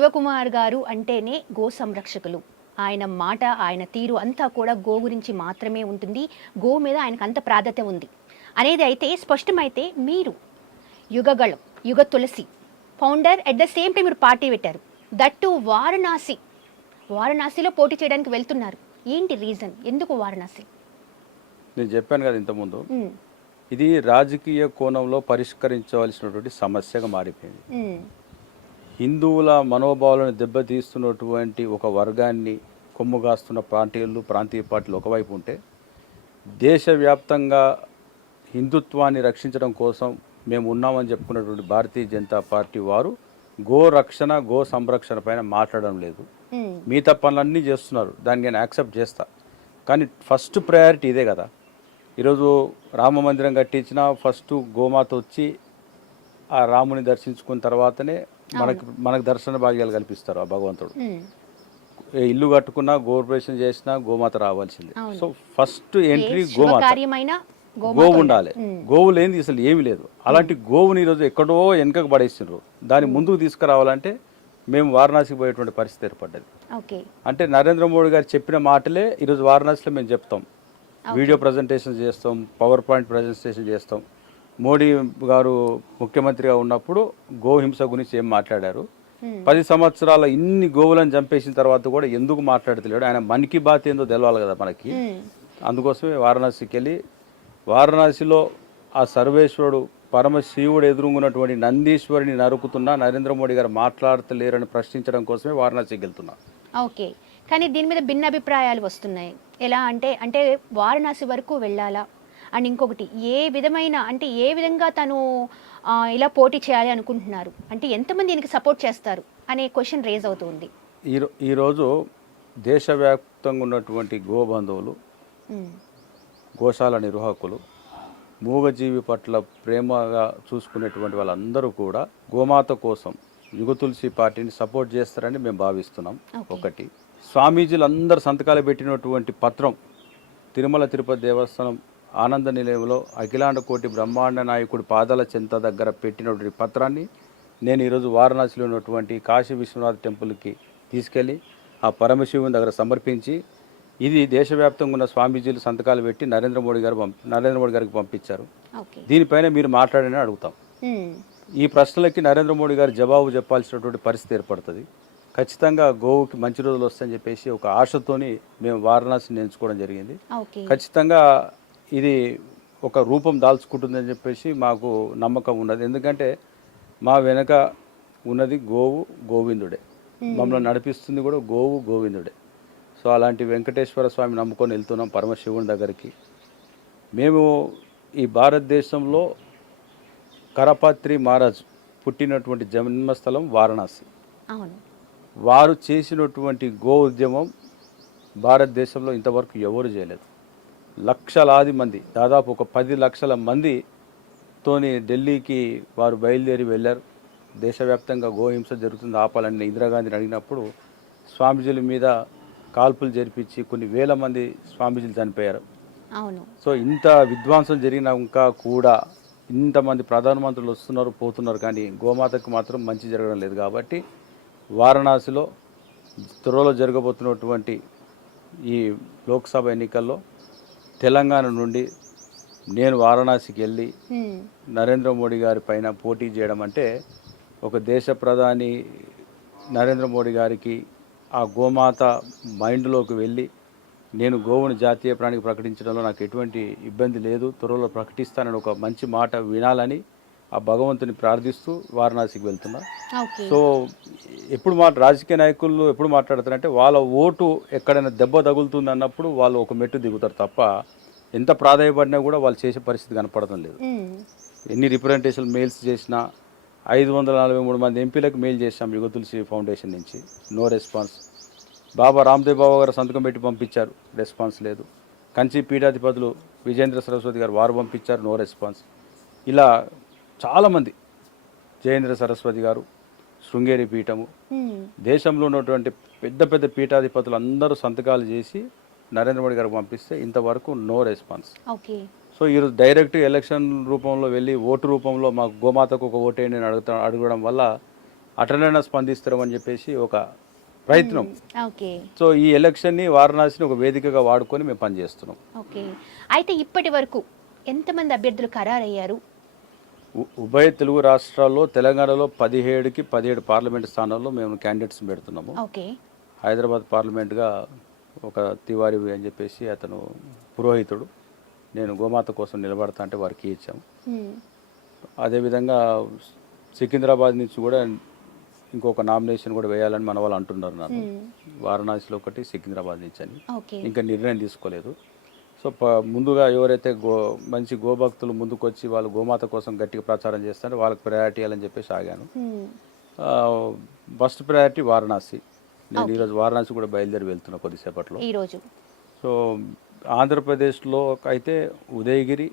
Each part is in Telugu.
శివకుమార్ గారు అంటేనే గో సంరక్షకులు. ఆయన మాట, ఆయన తీరు అంతా కూడా గో గురించి మాత్రమే ఉంటుంది. గో మీద ఆయనకు అంత ప్రాధాన్యత ఉంది అనేది అయితే స్పష్టమైతే మీరు యుగగళం, Yuga Tulasi founder at the same time మీరు పార్టీ పెట్టారు. దట్టు వారణాసిలో పోటీ చేయడానికి వెళ్తున్నారు. ఏంటి రీజన్? ఎందుకు వారణాసి? నేను చెప్పాను కదా ఇంతకుముందు, ఇది రాజకీయ కోణంలో పరిష్కరించవలసినటువంటి సమస్యగా మారిపోయింది. హిందువుల మనోభావాలను దెబ్బతీస్తున్నటువంటి ఒక వర్గాన్ని కొమ్ముగాస్తున్న ప్రాంతీయ పార్టీలు ఒకవైపు ఉంటే, దేశవ్యాప్తంగా హిందుత్వాన్ని రక్షించడం కోసం మేము ఉన్నామని చెప్పుకున్నటువంటి భారతీయ జనతా పార్టీ వారు గో రక్షణ, గో సంరక్షణ పైన మాట్లాడడం లేదు. మిగతా పనులన్నీ చేస్తున్నారు, దాన్ని నేను యాక్సెప్ట్ చేస్తా. కానీ ఫస్ట్ ప్రయారిటీ ఇదే కదా. ఈరోజు రామ మందిరం కట్టించిన ఫస్ట్ గోమాత వచ్చి ఆ రాముని దర్శించుకున్న తర్వాతనే మనకు దర్శన భాగ్యాలు కల్పిస్తారు ఆ భగవంతుడు. ఇల్లు కట్టుకున్నా, గోపరేషన్ చేసినా గోమాత రావాల్సిందే. సో ఫస్ట్ ఎంట్రీ గోమాత, గోవు ఉండాలి. గోవు లేనిది అసలు ఏమీ లేదు. అలాంటి గోవుని ఈరోజు ఎక్కడో వెనకకు పడేసిండ్రు. దాన్ని ముందుకు తీసుకురావాలంటే మేము వారణాసికి పోయేటువంటి పరిస్థితి ఏర్పడ్డది. అంటే నరేంద్ర మోడీ గారు చెప్పిన మాటలే ఈరోజు వారణాసిలో మేము చెప్తాం. వీడియో ప్రజెంటేషన్ చేస్తాం, పవర్ పాయింట్ ప్రజెంటేషన్ చేస్తాం. మోడీ గారు ముఖ్యమంత్రిగా ఉన్నప్పుడు గోహింస గురించి ఏం మాట్లాడారు, 10 సంవత్సరాల ఇన్ని గోవులను చంపేసిన తర్వాత కూడా ఎందుకు మాట్లాడతలేడు, ఆయన మన్ కీ బాత్ ఏందో తెలవాలి కదా మనకి. అందుకోసమే వారణాసికి వెళ్ళి, వారణాసిలో ఆ సర్వేశ్వరుడు పరమశివుడు ఎదురుగున్నటువంటి నందీశ్వరిని నరుకుతున్నా నరేంద్ర మోడీ గారు మాట్లాడతలేరని ప్రశ్నించడం కోసమే వారణాసికి వెళ్తున్నా. ఓకే, కానీ దీని మీద భిన్నాభిప్రాయాలు వస్తున్నాయి. ఎలా అంటే వారణాసి వరకు వెళ్ళాలా, అండ్ ఇంకొకటి ఏ విధంగా తను ఇలా పోటీ చేయాలి అనుకుంటున్నారు, అంటే ఎంతమంది దీనికి సపోర్ట్ చేస్తారు అనే క్వశ్చన్ రేజ్ అవుతుంది. ఈరోజు దేశవ్యాప్తంగా ఉన్నటువంటి గోబంధువులు, గోశాల నిర్వాహకులు, మూగజీవి పట్ల ప్రేమగా చూసుకునేటువంటి వాళ్ళందరూ కూడా గోమాత కోసం యుగ తులసి పార్టీని సపోర్ట్ చేస్తారని మేము భావిస్తున్నాం. ఒకటి, స్వామీజీలు అందరూ సంతకాలు పెట్టినటువంటి పత్రం తిరుమల తిరుపతి దేవస్థానం ఆనంద నిలయంలో అఖిలాండ కోటి బ్రహ్మాండ నాయకుడి పాదాల చెంత దగ్గర పెట్టినటువంటి పత్రాన్ని నేను ఈరోజు వారణాసిలో ఉన్నటువంటి కాశీ విశ్వనాథ్ టెంపుల్కి తీసుకెళ్ళి ఆ పరమశివుని దగ్గర సమర్పించి, ఇది దేశవ్యాప్తంగా ఉన్న స్వామీజీలు సంతకాలు పెట్టి నరేంద్ర మోడీ గారికి పంపించారు. దీనిపైన మీరు మాట్లాడని అడుగుతాం. ఈ ప్రశ్నలకి నరేంద్ర మోడీ గారు జవాబు చెప్పాల్సినటువంటి పరిస్థితి ఏర్పడుతుంది. ఖచ్చితంగా గోవుకి మంచి రోజులు వస్తాయని చెప్పేసి ఒక ఆశతోని మేము వారణాసిని ఎంచుకోవడం జరిగింది. ఖచ్చితంగా ఇది ఒక రూపం దాల్చుకుంటుందని చెప్పేసి మాకు నమ్మకం ఉన్నది. ఎందుకంటే మా వెనక ఉన్నది గోవిందుడే, మమ్మల్ని నడిపిస్తుంది కూడా గోవిందుడే. సో అలాంటి వెంకటేశ్వర స్వామి నమ్ముకొని వెళ్తున్నాం పరమశివుని దగ్గరికి. మేము ఈ భారతదేశంలో కరపాత్రి మహారాజ్ పుట్టినటువంటి జన్మస్థలం వారణాసి. వారు చేసినటువంటి గో ఉద్యమం భారతదేశంలో ఇంతవరకు ఎవరు చేయలేదు. లక్షలాది మంది, దాదాపు ఒక 10 లక్షల మందితోని ఢిల్లీకి వారు బయలుదేరి వెళ్ళారు. దేశవ్యాప్తంగా గోహింస జరుగుతుంది, ఆపాలని ఇందిరాగాంధీని అడిగినప్పుడు స్వామీజీల మీద కాల్పులు జరిపించి కొన్ని వేల మంది స్వామీజీలు చనిపోయారు. సో ఇంత విధ్వంసం జరిగినాక కూడా ఇంతమంది ప్రధానమంత్రులు వస్తున్నారు పోతున్నారు, కానీ గోమాతకు మాత్రం మంచి జరగడం లేదు. కాబట్టి వారణాసిలో త్వరలో జరగబోతున్నటువంటి ఈ లోక్సభ ఎన్నికల్లో తెలంగాణ నుండి నేను వారణాసికి వెళ్ళి నరేంద్ర మోడీ గారి పైన పోటీ చేయడం అంటే, ఒక దేశ ప్రధాని నరేంద్ర మోడీ గారికి ఆ గోమాత మైండ్లోకి వెళ్ళి నేను గోవుని జాతీయ ప్రాణికి ప్రకటించడంలో నాకు ఎటువంటి ఇబ్బంది లేదు, త్వరలో ప్రకటిస్తానని ఒక మంచి మాట వినాలని ఆ భగవంతుని ప్రార్థిస్తూ వారణాసికి వెళ్తున్నా. సో ఎప్పుడు రాజకీయ నాయకులు ఎప్పుడు మాట్లాడతారంటే, వాళ్ళ ఓటు ఎక్కడైనా దెబ్బ తగులుతుంది అన్నప్పుడు వాళ్ళు ఒక మెట్టు దిగుతారు తప్ప, ఎంత ప్రాధాన్యపడినా కూడా వాళ్ళు చేసే పరిస్థితి కనపడటం లేదు. ఎన్ని రిప్రజెంటేషన్ మెయిల్స్ చేసినా, 543 మంది ఎంపీలకు మెయిల్ చేశాం యుగ తులసి ఫౌండేషన్ నుంచి, నో రెస్పాన్స్. బాబా రామ్దేవ్ బాబా గారు సంతకం పెట్టి పంపించారు, రెస్పాన్స్ లేదు. కంచి పీఠాధిపతులు విజేంద్ర సరస్వతి గారు వారు పంపించారు, నో రెస్పాన్స్. ఇలా చాలామంది, జయేంద్ర సరస్వతి గారు, శృంగేరి పీఠము, దేశంలో ఉన్నటువంటి పెద్ద పెద్ద పీఠాధిపతులు అందరూ సంతకాలు చేసి నరేంద్ర మోడీ గారికి పంపిస్తే ఇంతవరకు నో రెస్పాన్స్. సో ఈరోజు డైరెక్ట్ ఎలక్షన్ రూపంలో వెళ్ళి ఓటు రూపంలో మాకు గోమాతకు ఒక ఓటేయండి అని అడగడం వల్ల అటనైనా స్పందిస్తారని చెప్పేసి ఒక ప్రయత్నం. ఓకే. సో ఈ ఎలక్షన్ని వారణాసిని ఒక వేదికగా వాడుకొని మేము పనిచేస్తున్నాం. ఓకే. అయితే ఇప్పటి వరకు ఎంతమంది అభ్యర్థులు ఖరారయ్యారు? ఉభయ తెలుగు రాష్ట్రాల్లో తెలంగాణలో 17 పార్లమెంట్ స్థానాల్లో మేము క్యాండిడేట్స్ పెడుతున్నాము. ఓకే. హైదరాబాద్ పార్లమెంట్గా ఒక తివారి అని చెప్పేసి అతను పురోహితుడు, నేను గోమాత కోసం నిలబడతా అంటే వారికి ఇచ్చాము. అదేవిధంగా సికింద్రాబాద్ నుంచి కూడా ఇంకొక నామినేషన్ కూడా వేయాలని మన వాళ్ళు అంటున్నారు. నన్ను వారణాసిలో ఒకటి, సికింద్రాబాద్ నుంచి అని ఇంకా నిర్ణయం తీసుకోలేదు. సో ముందుగా ఎవరైతే మంచి గోభక్తులు ముందుకు వచ్చి వాళ్ళు గోమాత కోసం గట్టిగా ప్రచారం చేస్తారో వాళ్ళకి ప్రయారిటీ అని చెప్పేసి ఆగాను. First priority Varanasi. నేను ఈరోజు వారణాసి కూడా బయలుదేరి వెళ్తున్నా కొద్దిసేపట్లో ఈరోజు. సో ఆంధ్రప్రదేశ్లో అయితే ఉదయగిరి,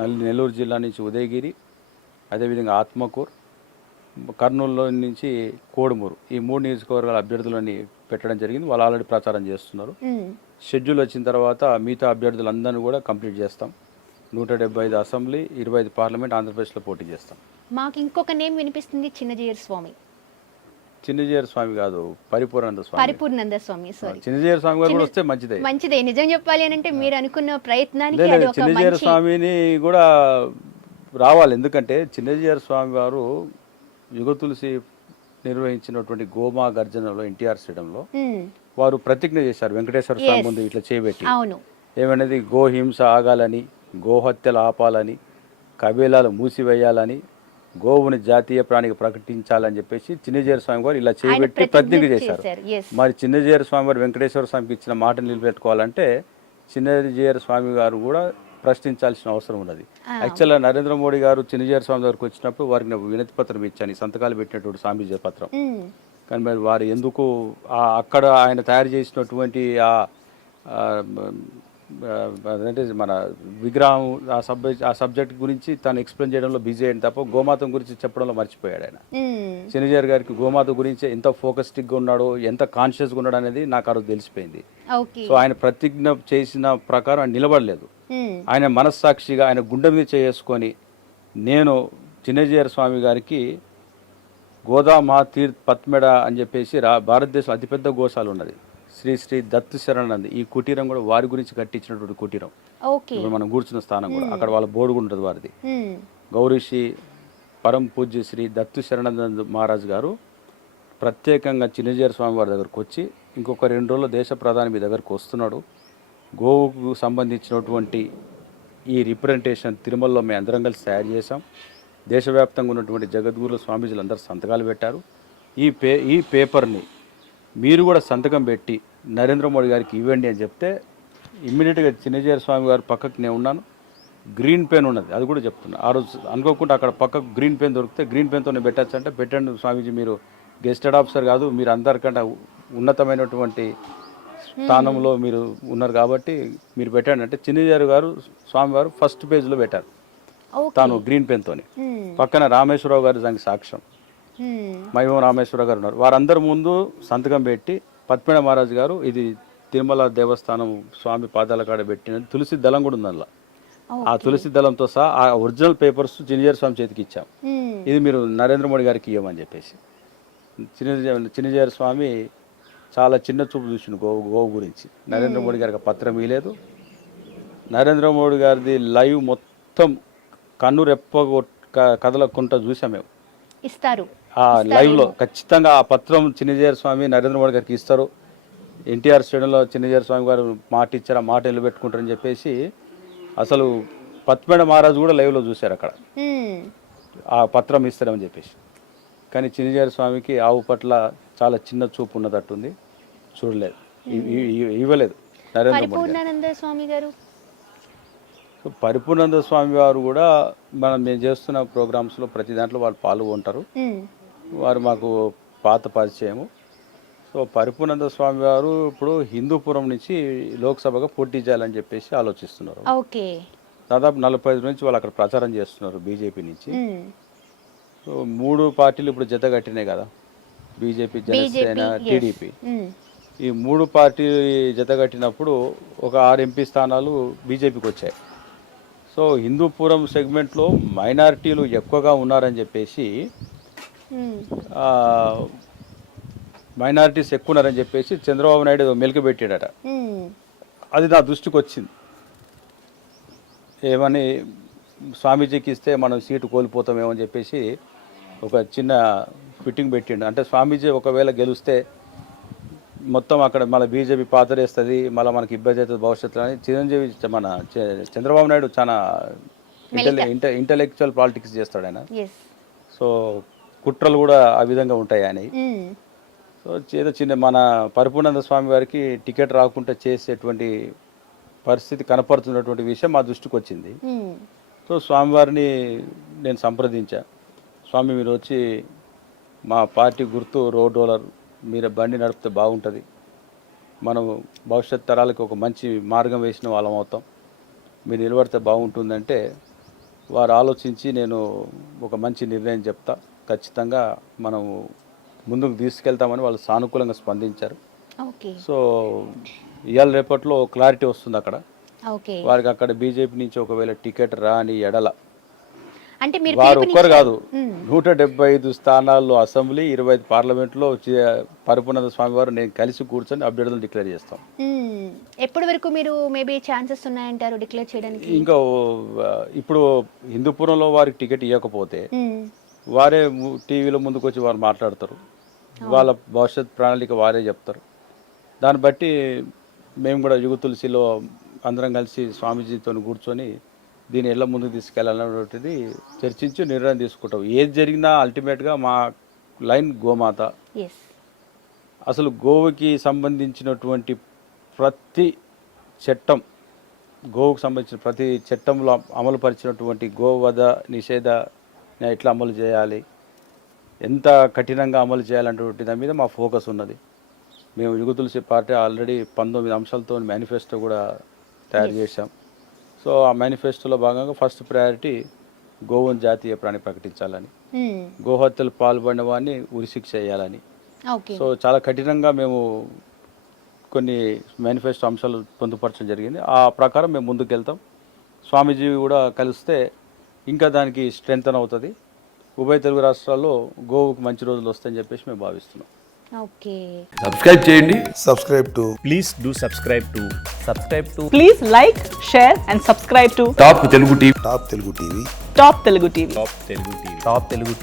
నెల్లూరు జిల్లా నుంచి ఉదయగిరి, అదేవిధంగా ఆత్మకూర్, కర్నూలులో నుంచి కోడుమూరు, ఈ 3 నియోజకవర్గాల అభ్యర్థులని పెట్టడం జరిగింది. వాళ్ళు ఆల్రెడీ ప్రచారం చేస్తున్నారు. షెడ్యూల్ వచ్చిన తర్వాత మిగతా అభ్యర్థులందరినీ కూడా కంప్లీట్ చేస్తాం. 175 అసెంబ్లీ, 25 పార్లమెంట్ ఆంధ్రప్రదేశ్లో పోటీ చేస్తాం. మాకు ఇంకొక నేమ్ వినిపిస్తుంది, చిన్నజీయర్ స్వామి. చిన్నజీయర్ స్వామి కాదు, పరిపూర్ణానంద స్వామి. సారీ, చిన్నజీయర్ స్వామి గారు కూడా వస్తే మంచిదే. నిజం చెప్పాలి అని అంటే మీరు అనుకున్న ప్రయత్నానికి చిన్నజీయర్ స్వామిని కూడా రావాలి. ఎందుకంటే చిన్నజీయర్ స్వామి వారు యుగ తులసి నిర్వహించినటువంటి గోమా గర్జనలో ఎన్టీఆర్ స్టేడియంలో వారు ప్రతిజ్ఞ చేశారు వెంకటేశ్వర స్వామి ముందు ఇట్లా చేయబెట్టి. ఏమనేది, గోహింస ఆగాలని, గోహత్యలు ఆపాలని, కబీలాలు మూసివేయాలని, గోవుని జాతీయ ప్రాణిగా ప్రకటించాలని చెప్పేసి చిన్నజీయర్ స్వామి గారు ఇలా చేయబెట్టి ప్రతిజ్ఞ చేశారు. మరి చిన్నజీయర్ స్వామి వారు వెంకటేశ్వర స్వామికి ఇచ్చిన మాట నిలబెట్టుకోవాలంటే చిన్నజీయర్ స్వామి గారు కూడా ప్రశ్నించాల్సిన అవసరం ఉన్నది. యాక్చువల్గా నరేంద్ర మోడీ గారు చిన్నజీయర్ స్వామి దగ్గరకు వచ్చినప్పుడు వారికి వినతి పత్రం ఇచ్చాను, సంతకాలు పెట్టినటువంటి స్వామీజీ పత్రం. కానీ మరి వారు ఎందుకు అక్కడ ఆయన తయారు చేసినటువంటి అదంటే మన విగ్రహం ఆ సబ్జెక్ట్ గురించి తను ఎక్స్ప్లెయిన్ చేయడంలో బిజీ అయ్యింది తప్ప గోమాత గురించి చెప్పడంలో మర్చిపోయాడు ఆయన. చిన్నజీయర్ గారికి గోమాత గురించి ఎంత ఫోకస్టిక్గా ఉన్నాడో, ఎంత కాన్షియస్గా ఉన్నాడు అనేది నాకు ఆ రోజు తెలిసిపోయింది. సో ఆయన ప్రతిజ్ఞ చేసిన ప్రకారం ఆయన నిలబడలేదు. ఆయన మనస్సాక్షిగా ఆయన గుండె మీద చేసుకొని నేను చిన్నజీయర్ స్వామి గారికి గోదామహాతీర్థ్ పత్మెడ అని చెప్పేసి భారతదేశం అతిపెద్ద గోశాల ఉన్నది, శ్రీ శ్రీ దత్తు శరణానంద్. ఈ కుటీరం కూడా వారి గురించి కట్టించినటువంటి కుటీరం. ఇప్పుడు మనం కూర్చున్న స్థానం కూడా అక్కడ వాళ్ళ బోర్డు కూడా ఉంటుంది వారిది. గౌరీశ్రీ పరం పూజ్య శ్రీ దత్తు శరణానంద్ మహారాజ్ గారు ప్రత్యేకంగా చిన్నజీయర్ స్వామి వారి దగ్గరకు వచ్చి ఇంకొక 2 రోజుల్లో దేశ ప్రధాని మీ దగ్గరకు వస్తున్నాడు, గోవుకు సంబంధించినటువంటి ఈ రిప్రజెంటేషన్ తిరుమలలో మేము అందరం కలిసి తయారు చేసాం, దేశవ్యాప్తంగా ఉన్నటువంటి జగద్గురుల స్వామీజీలు అందరూ సంతకాలు పెట్టారు, ఈ పేపర్ని మీరు కూడా సంతకం పెట్టి నరేంద్ర మోడీ గారికి ఇవ్వండి అని చెప్తే ఇమ్మీడియట్గా చిన్నజీయర్ స్వామి గారు పక్కకు నేను ఉన్నాను, గ్రీన్ పెన్ ఉన్నది అది కూడా చెప్తున్నా. ఆ రోజు అనుకోకుండా అక్కడ పక్కకు గ్రీన్ పెన్ దొరికితే గ్రీన్ పెన్తో నేను పెట్టచ్చు అంటే, పెట్టండి స్వామీజీ, మీరు గెస్టెడ్ ఆఫీసర్ కాదు, మీరు అందరికంటే ఉన్నతమైనటువంటి స్థానంలో మీరు ఉన్నారు కాబట్టి మీరు పెట్టండి అంటే చిన్నజీయర్ గారు స్వామివారు ఫస్ట్ పేజ్లో పెట్టారు తాను గ్రీన్ పెన్తోని. పక్కన రామేశ్వరరావు గారు దానికి సాక్ష్యం, మైమో రామేశ్వరరావు గారు ఉన్నారు. వారందరి ముందు సంతకం పెట్టి పద్మేడ మహారాజు గారు ఇది తిరుమల దేవస్థానం స్వామి పాదాల కాడ పెట్టిన తులసి దళం కూడా ఉంది అందులో. ఆ తులసి దళంతో సహా ఆ ఒరిజినల్ పేపర్స్ చిన్నజీయర్ స్వామి చేతికి ఇచ్చాం, ఇది మీరు నరేంద్ర మోడీ గారికి ఇవ్వమని చెప్పేసి. చిన్నజీయర్ స్వామి చాలా చిన్న చూపు చూసిన గోవు గురించి. నరేంద్ర మోడీ గారికి పత్రం ఇవ్వలేదు. నరేంద్ర మోడీ గారిది లైవ్ మొత్తం కన్ను రెప్ప కదలకుండా చూసాం మేము. ఇస్తారు ఆ లైవ్లో ఖచ్చితంగా ఆ పత్రం చిన్నజీయర్ స్వామి నరేంద్ర మోడీ గారికి ఇస్తారు. ఎన్టీఆర్ స్టేడియంలో చిన్నజీయర్ స్వామి గారు మాట ఇచ్చారు, ఆ మాట నిలబెట్టుకుంటారని చెప్పేసి అసలు పత్మేడ మహారాజు కూడా లైవ్లో చూశారు అక్కడ ఆ పత్రం ఇస్తారని చెప్పేసి. కానీ చిన్నజీయర్ స్వామికి ఆవు పట్ల చాలా చిన్న చూపు ఉన్నదట్టుంది, చూడలేదు, ఇవ్వలేదు నరేంద్ర మోడీ స్వామి గారు. పరిపూర్ణానంద స్వామి వారు కూడా మేము చేస్తున్న ప్రోగ్రామ్స్లో ప్రతి దాంట్లో వాళ్ళు పాల్గొంటారు. వారు మాకు పాత పరిచయము. సో పరిపూర్ణానంద స్వామి వారు ఇప్పుడు హిందూపురం నుంచి లోక్సభగా పోటీ చేయాలని చెప్పేసి ఆలోచిస్తున్నారు. దాదాపు 45 నుంచి వాళ్ళు అక్కడ ప్రచారం చేస్తున్నారు బీజేపీ నుంచి. సో 3 పార్టీలు ఇప్పుడు జత కట్టినాయి కదా, బీజేపీ, జనసేన, టీడీపీ. ఈ 3 పార్టీలు జత కట్టినప్పుడు ఒక 6 ఎంపీ స్థానాలు బీజేపీకి వచ్చాయి. సో హిందూపురం సెగ్మెంట్లో మైనారిటీలు ఎక్కువగా ఉన్నారని చెప్పేసి మైనారిటీస్ ఎక్కువ ఉన్నారని చెప్పేసి చంద్రబాబు నాయుడు మెలికి పెట్టాడట. అది నా దృష్టికి వచ్చింది. ఏమని స్వామీజీకి ఇస్తే మనం సీటు కోల్పోతామేమో అని చెప్పేసి ఒక చిన్న ఫిట్టింగ్ పెట్టిండు. అంటే స్వామీజీ ఒకవేళ గెలిస్తే మొత్తం అక్కడ మళ్ళీ బీజేపీ పాతరేస్తుంది, మళ్ళీ మనకి ఇబ్బంది అవుతుంది భవిష్యత్తులో అని చిరంజీవి మన చంద్రబాబు నాయుడు చాలా ఇంటలెక్చువల్ పాలిటిక్స్ చేస్తాడు ఆయన. సో కుట్రలు కూడా ఆ విధంగా ఉంటాయి ఆయన. సో ఏదో చిన్న మన పరిపూర్ణానంద స్వామి వారికి టికెట్ రాకుండా చేసేటువంటి పరిస్థితి కనపడుతున్నటువంటి విషయం మా దృష్టికి వచ్చింది. సో స్వామివారిని నేను సంప్రదించా. స్వామి మీరు వచ్చి మా పార్టీ గుర్తు రోడ్ రోలర్, మీరు బండి నడిపితే బాగుంటుంది, మనం భవిష్యత్ తరాలకు ఒక మంచి మార్గం వేసిన వాళ్ళం అవుతాం, మీరు నిలబడితే బాగుంటుందంటే వారు ఆలోచించి నేను ఒక మంచి నిర్ణయం చెప్తా, ఖచ్చితంగా మనం ముందుకు తీసుకెళ్తామని వాళ్ళు సానుకూలంగా స్పందించారు. సో ఇవాళ రేపట్లో క్లారిటీ వస్తుంది అక్కడ. వారికి అక్కడ బీజేపీ నుంచి ఒకవేళ టికెట్ రాని ఎడల అంటే వారు ఒక్కరు కాదు, 175 స్థానాల్లో అసెంబ్లీ, 25 పార్లమెంట్లో పరిపూర్ణానంద స్వామి వారు నేను కలిసి కూర్చొని అభ్యర్థులు డిక్లేర్ చేస్తాం. ఎప్పటి వరకు మీరు మేబీ ఛాన్సెస్ ఉన్నాయంటారు డిక్లేర్ చేయడానికి? ఇంకా ఇప్పుడు హిందూపురంలో వారికి టికెట్ ఇవ్వకపోతే వారే టీవీలో ముందుకు వచ్చి వారు మాట్లాడతారు, వాళ్ళ భవిష్యత్ ప్రణాళిక వారే చెప్తారు. దాన్ని బట్టి మేము కూడా యుగ తులసిలో అందరం కలిసి స్వామీజీతో కూర్చొని దీన్ని ఎలా ముందుకు తీసుకెళ్ళాలనేటువంటిది చర్చించి నిర్ణయం తీసుకుంటాం. ఏది జరిగినా అల్టిమేట్గా మా లైన్ గోమాత. అసలు గోవుకి సంబంధించినటువంటి ప్రతి చట్టం, గోవుకు సంబంధించిన ప్రతి చట్టంలో అమలు పరిచినటువంటి గోవధ నిషేధ ఎట్లా అమలు చేయాలి, ఎంత కఠినంగా అమలు చేయాలనేటువంటి దాని మీద మా ఫోకస్ ఉన్నది. మేము యుగ తులసి పార్టీ ఆల్రెడీ 19 అంశాలతో మేనిఫెస్టో కూడా తయారు చేశాం. సో ఆ మేనిఫెస్టోలో భాగంగా ఫస్ట్ ప్రయారిటీ గోవును జాతీయ ప్రాణి ప్రకటించాలని, గోహత్యలు పాల్పడిన వాడిని ఉరిశిక్ష చేయాలని. సో చాలా కఠినంగా మేము కొన్ని మేనిఫెస్టో అంశాలు పొందుపరచడం జరిగింది. ఆ ప్రకారం మేము ముందుకెళ్తాం. స్వామీజీ కూడా కలిస్తే ఇంకా దానికి స్ట్రెంగ్తన్ అవుతుంది. ఉభయ తెలుగు రాష్ట్రాల్లో గోవుకు మంచి రోజులు వస్తాయని చెప్పేసి మేము భావిస్తున్నాం. సబ్స్క్రైబ్ చేయండి. Please do subscribe to Please like, share and subscribe to top Telugu TV. Top Telugu TV. Top Telugu TV.